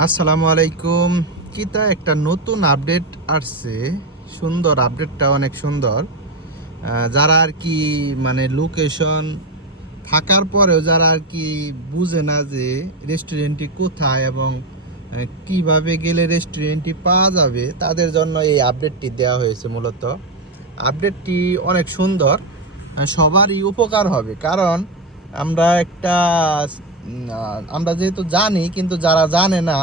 আসসালামু আলাইকুম। কিতা একটা নতুন আপডেট আসছে, সুন্দর আপডেটটা, অনেক সুন্দর। যারা আর কি মানে লোকেশন থাকার পরেও যারা আর কি বুঝে না যে রেস্টুরেন্টটি কোথায় এবং কিভাবে গেলে রেস্টুরেন্টটি পাওয়া যাবে, তাদের জন্য এই আপডেটটি দেওয়া হয়েছে। মূলত আপডেটটি অনেক সুন্দর, সবারই উপকার হবে। কারণ আমরা একটা আমরা যেহেতু জানি, কিন্তু যারা জানে না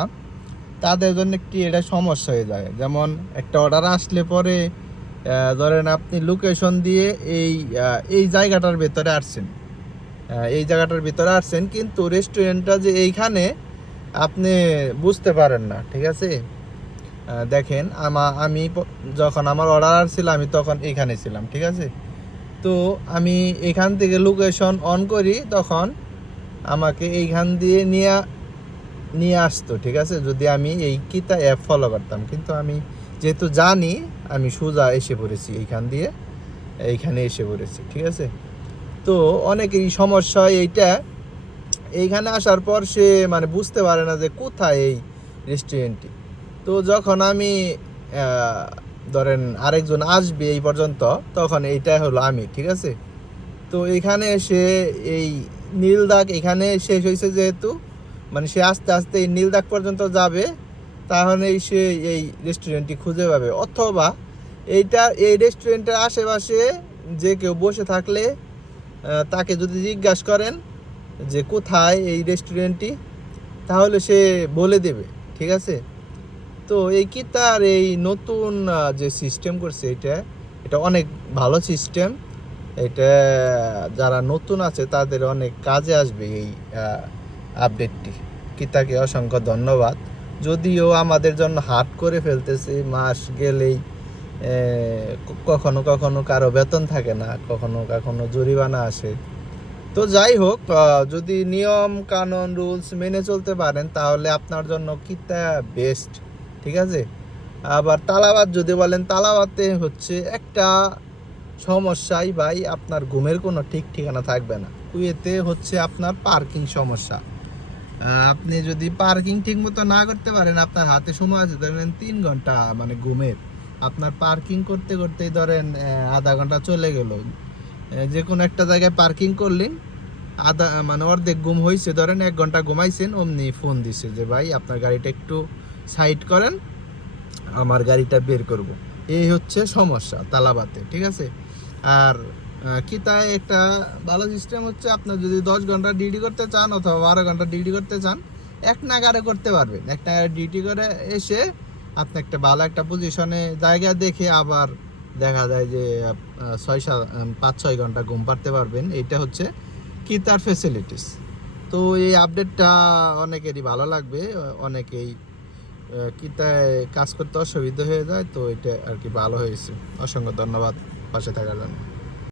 তাদের জন্য একটি এটা সমস্যা হয়ে যায়। যেমন একটা অর্ডার আসলে পরে ধরেন আপনি লোকেশন দিয়ে এই জায়গাটার ভেতরে আসছেন, কিন্তু রেস্টুরেন্টটা যে এইখানে আপনি বুঝতে পারেন না। ঠিক আছে, দেখেন আমি যখন আমার অর্ডার আসছিল আমি তখন এইখানে ছিলাম। ঠিক আছে, তো আমি এখান থেকে লোকেশন অন করি, তখন আমাকে এইখান দিয়ে নিয়ে আসতো। ঠিক আছে, যদি আমি এই কিতা অ্যাপ ফলো করতাম, কিন্তু আমি যেহেতু জানি, আমি সোজা এসে পড়েছি এইখানে এসে পড়েছি। ঠিক আছে, তো অনেকেরই সমস্যা হয় এইটা। এইখানে আসার পর সে মানে বুঝতে পারে না যে কোথায় এই রেস্টুরেন্টটি। তো যখন আমি ধরেন আরেকজন আসবে এই পর্যন্ত, তখন এইটা হলো আমি। ঠিক আছে, তো এখানে এসে এই নীল দাগ এখানে শেষ হয়েছে, যেহেতু মানে সে আস্তে আস্তে এই নীল দাগ পর্যন্ত যাবে, তাহলে সে এই রেস্টুরেন্টটি খুঁজে পাবে। অথবা এই রেস্টুরেন্টের আশেপাশে যে কেউ বসে থাকলে তাকে যদি জিজ্ঞাসা করেন যে কোথায় এই রেস্টুরেন্টটি, তাহলে সে বলে দেবে। ঠিক আছে, তো এই কি তার এই নতুন যে সিস্টেম করছে, এটা অনেক ভালো সিস্টেম। এটা যারা নতুন আছে তাদের অনেক কাজে আসবে এই আপডেটটি। কিতাকে অসংখ্য ধন্যবাদ। যদিও আমাদের জন্য হার্ড করে ফেলতেছে, মাস গেলেই কখনো কখনো কারো বেতন থাকে না, কখনো কখনো জরিমানা আসে। তো যাই হোক, যদি নিয়ম কানুন রুলস মেনে চলতে পারেন তাহলে আপনার জন্য কিতা বেস্ট। ঠিক আছে, আবার তালাবাদ যদি বলেন, তালাবাদে হচ্ছে একটা সমস্যাই ভাই, আপনার ঘুমের কোনো ঠিক ঠিকানা থাকবে না। কুয়েতে হচ্ছে আপনার পার্কিং সমস্যা। আপনি যদি পার্কিং ঠিক মতো না করতে পারেন, আপনার হাতে সময় আছে ধরেন 3 ঘন্টা মানে ঘুমের, আপনার পার্কিং করতে করতেই ধরেন আধা ঘন্টা চলে গেল। যে কোনো একটা জায়গায় পার্কিং করলেন, আধা মানে অর্ধেক ঘুম হয়েছে, ধরেন 1 ঘন্টা ঘুমাইছেন, অমনি ফোন দিছে যে ভাই আপনার গাড়িটা একটু সাইড করেন, আমার গাড়িটা বের করব। এই হচ্ছে সমস্যা তালাবাতে। ঠিক আছে, আর কিতায় একটা ভালো সিস্টেম হচ্ছে, আপনার যদি 10 ঘন্টা ডিউটি করতে চান অথবা 12 ঘন্টা ডিউটি করতে চান, এক নাগারে করতে পারবেন। এক নাগারে ডিউটি করে এসে আপনি একটা ভালো একটা পজিশনে জায়গা দেখে আবার দেখা যায় যে 5-6 ঘন্টা ঘুম পাড়তে পারবেন। এইটা হচ্ছে কিতার ফেসিলিটিস। তো এই আপডেটটা অনেকেরই ভালো লাগবে, অনেকেই কিতায় কাজ করতে অসুবিধা হয়ে যায়। তো এটা আর কি ভালো হয়েছে। অসংখ্য ধন্যবাদ পাশে থাকার জন্য।